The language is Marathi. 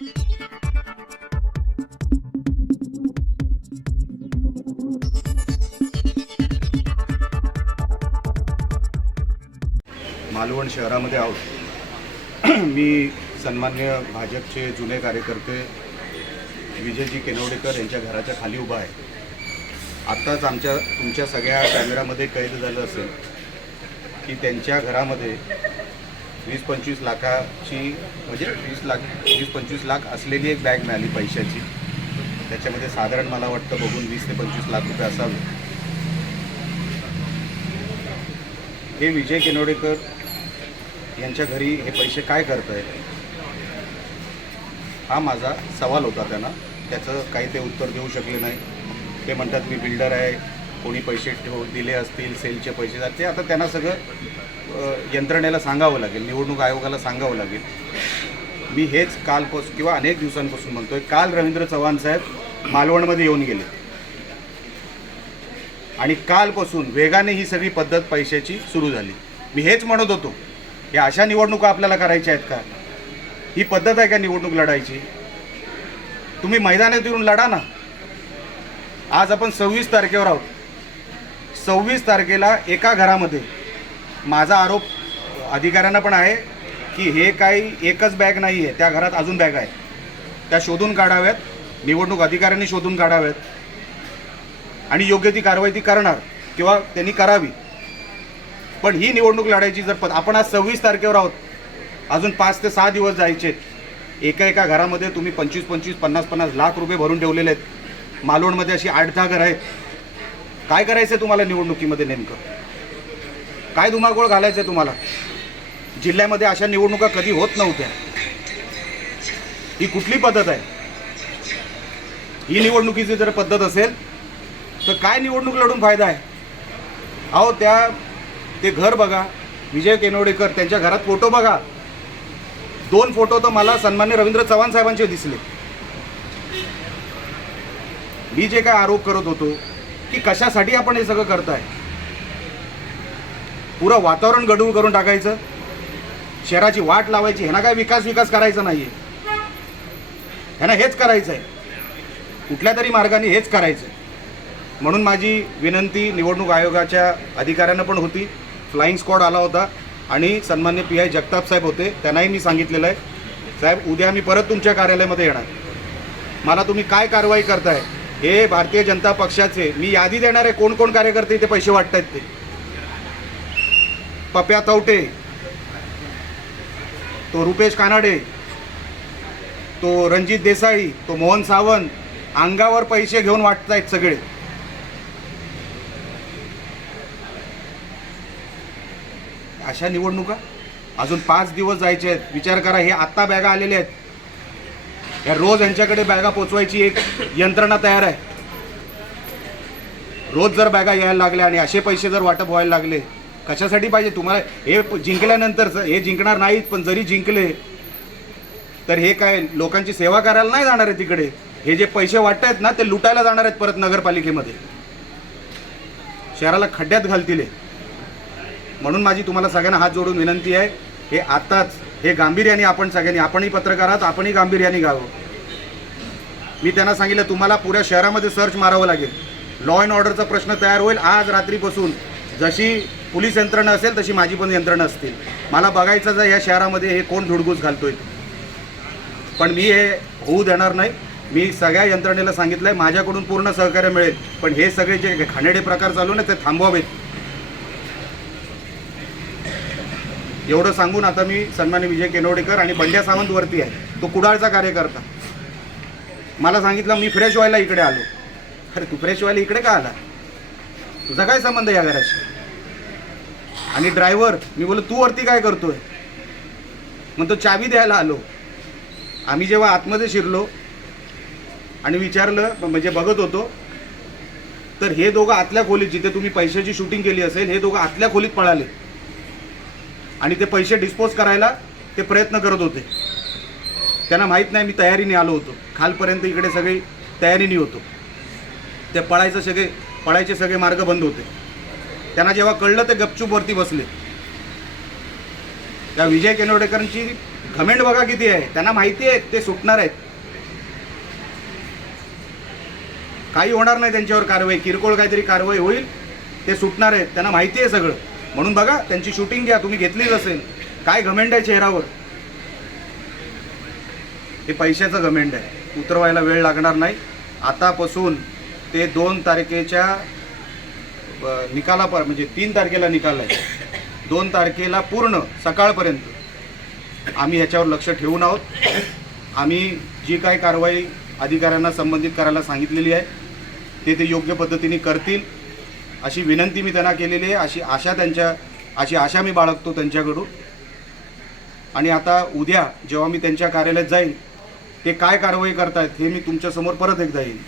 मालवण शहरामध्ये आहोत। मी सन्मान्य भाजपचे जुने कार्यकर्ते विजयजी केनवडेकर यांच्या घराच्या खाली उभा आहे। आत्ताच तुमच्या सगळ्या कॅमेरामध्ये कैद झालं असेल की त्यांच्या घरामध्ये 20-25 लाखाची म्हणजे 20-25 लाख असलेली एक बॅग मिळाली पैशाची। त्याच्यामध्ये साधारण मला वाटतं बघून 20 ते 25 लाख रुपये असावे। हे विजय केनवडेकर यांच्या घरी हे पैसे काय करत आहेत हा माझा सवाल होता त्यांना। त्याचं काही ते उत्तर देऊ शकले नाही। ते म्हणतात मी बिल्डर आहे, कोणी पैसे दिले असतील, सेलचे पैसे ते आता त्यांना सगळं यंत्रणेला सांगावं लागेल, निवडणूक आयोगाला सांगावं लागेल। मी हेच कालपासून किंवा अनेक दिवसांपासून म्हणतोय। काल रवींद्र चव्हाण साहेब मालवणमध्ये येऊन गेले आणि कालपासून वेगाने ही सगळी पद्धत पैशाची सुरू झाली। मी हेच म्हणत होतो, या अशा निवडणुका आपल्याला करायच्या आहेत का? ही पद्धत आहे का निवडणूक लढायची? तुम्ही मैदानात येऊन लढा ना। आज आपण 26 तारखेवर आहोत। 26 तारखेला एका घरामध्ये माझा आरोप अधिकाऱ्यांना पण आहे की हे काही एकच बॅग नाही आहे, त्या घरात अजून बॅग आहे, त्या शोधून काढाव्यात, निवडणूक अधिकाऱ्यांनी शोधून काढाव्यात आणि योग्य ती कारवाई ती करणार किंवा त्यांनी करावी। पण ही निवडणूक लढायची जर आपण आज 26 तारखेवर आहोत, अजून 5 ते 6 दिवस जायचे। एका घरामध्ये तुम्ही 25-25, 50-50 लाख रुपये भरून ठेवलेले आहेत। मालवणमध्ये अशी 8-10 घरं आहेत। काय करायचं आहे तुम्हाला निवडणुकीमध्ये? नेमकं काय धुमाकूळ घालायचं आहे तुम्हाला? जिल्ह्यामध्ये अशा निवडणुका कधी होत नव्हत्या। ही कुठली पद्धत आहे? ही निवडणुकीची जर पद्धत असेल तर काय निवडणूक लढून फायदा आहे? अहो ते घर बघा, विजय केनवडेकर त्यांच्या घरात फोटो बघा। 2 फोटो तर मला सन्मान्य रवींद्र चव्हाण साहेबांचे दिसले। मी जे काय आरोप करत होतो की कशासाठी आपण हे सगळं करताय, पुरं वातावरण गढूळ करून टाकायचं, शहराची वाट लावायची, ह्यांना काय विकास करायचा नाहीये, ह्यांना हेच करायचं आहे, कुठल्या तरी मार्गाने हेच करायचं आहे। म्हणून माझी विनंती निवडणूक आयोगाच्या अधिकाऱ्यांना पण होती। फ्लाइंग स्क्वॉड आला होता आणि सन्मान्य PI जगताप साहेब होते, त्यांनाही मी सांगितलेलं आहे, साहेब उद्या मी परत तुमच्या कार्यालयामध्ये येणार, मला तुम्ही काय कारवाई करताय हे भारतीय जनता पक्षाचे मी यादी देणार आहे। कोण कोण कार्यकर्ते इथे पैसे वाटतायत ते? पप्या तवटे, तो रुपेश कानाडे, तो रणजित देसाई, तो मोहन सावंत, अंगावर पैसे घेऊन वाटतायत सगळे। अशा निवडणुका अजून 5 दिवस जायचे आहेत। विचार करा, हे आत्ता बॅगा आलेल्या आहेत, या रोज यांच्याकडे बॅगा पोचवायची एक यंत्रणा तयार आहे। रोज जर बॅगा यायला लागल्या आणि असे पैसे जर वाटप व्हायला लागले, कशासाठी पाहिजे तुम्हाला? हे जिंकल्यानंतर हे जिंकणार नाहीत, पण जरी जिंकले तर हे काय लोकांची सेवा करायला नाही जाणार आहे तिकडे। हे जे पैसे वाटतायत ना ते लुटायला जाणार आहेत परत नगरपालिकेमध्ये, शहराला खड्ड्यात घालतील। म्हणून माझी तुम्हाला सगळ्यांना हात जोडून विनंती आहे, हे आताच हे गांभीर्याने आपण सगळ्यांनी, आपणही पत्रकार आहात, आपणही गांभीर्याने घ्यावं। मी त्यांना सांगितलं तुम्हाला पुऱ्या शहरामध्ये सर्च मारावं लागेल, लॉ अँड ऑर्डरचा प्रश्न तयार होईल। आज रात्रीपासून जशी पोलीस यंत्रणा असेल तशी माझी पण यंत्रणा असतील। मला बघायचं जर या शहरामध्ये हे कोण धुडगूस घालतोय, पण मी हे होऊ देणार नाही। मी सगळ्या यंत्रणेला सांगितलं आहे माझ्याकडून पूर्ण सहकार्य मिळेल, पण हे सगळे जे घाणेरडे प्रकार चालू ना ते थांबवावेत। एवढं सांगून आता मी सन्मान्य विजय केनवडेकर आणि बंड्या सावंत वरती आहे, तो कुडाळचा कार्यकर्ता, मला सांगितलं मी फ्रेश व्हायला इकडे आलो। अरे तू फ्रेश व्हायला इकडे का आला? तुझा काय संबंध या घराशी? आणि ड्रायव्हर, मी बोललो तू वरती काय करतोय? मग तो चावी द्यायला आलो। आम्ही जेव्हा आतमध्ये शिरलो आणि विचारलं म्हणजे बघत होतो तर हे दोघं आतल्या खोलीत, जिथे तुम्ही पैशाची शूटिंग केली असेल, हे दोघं आतल्या खोलीत पळाले आणि ते पैसे डिस्पोज करायला ते प्रयत्न करत होते। त्यांना माहीत नाही मी तयारीने आलो होतो, खालपर्यंत इकडे सगळी तयारीने होतो। ते पळायचे सगळे मार्ग बंद होते। त्यांना जेव्हा कळलं ते गपचूप वरती बसले। त्या विजय केनवडेकरांची घमेंड बघा किती आहे. त्यांना माहिती आहे ते सुटणार आहेत. काही होणार नाही त्यांच्यावर कारवाई, किरकोळ काहीतरी कारवाई होईल, ते सुटणार आहेत. त्यांना माहिती आहे सगळं. म्हणून बघा त्यांची शूटिंग घ्या, तुम्ही घेतलीच असेल. काय घमेंड आहे चेहऱ्यावर. हे पैशाचं घमेंड आहे. उतरवायला वेळ लागणार नाही. आतापासून ते 2 तारखेच्या म्हणजे 3 तारखेला निकाल आहे. 2 तारखेला पूर्ण सकाळपर्यंत आम्ही ह्याच्यावर लक्ष ठेवून आहोत. आम्ही जी काय कारवाई अधिकाऱ्यांना संबंधित करायला सांगितलेली आहे ते योग्य पद्धतीने करतील अशी विनंती मी त्यांना केलेली आहे. अशी आशा मी बाळगतो त्यांच्याकडून. आणि आता उद्या जेव्हा मी त्यांच्या कार्यालयात जाईन ते काय कारवाई करतायत हे मी तुमच्यासमोर परत एकदा येईन.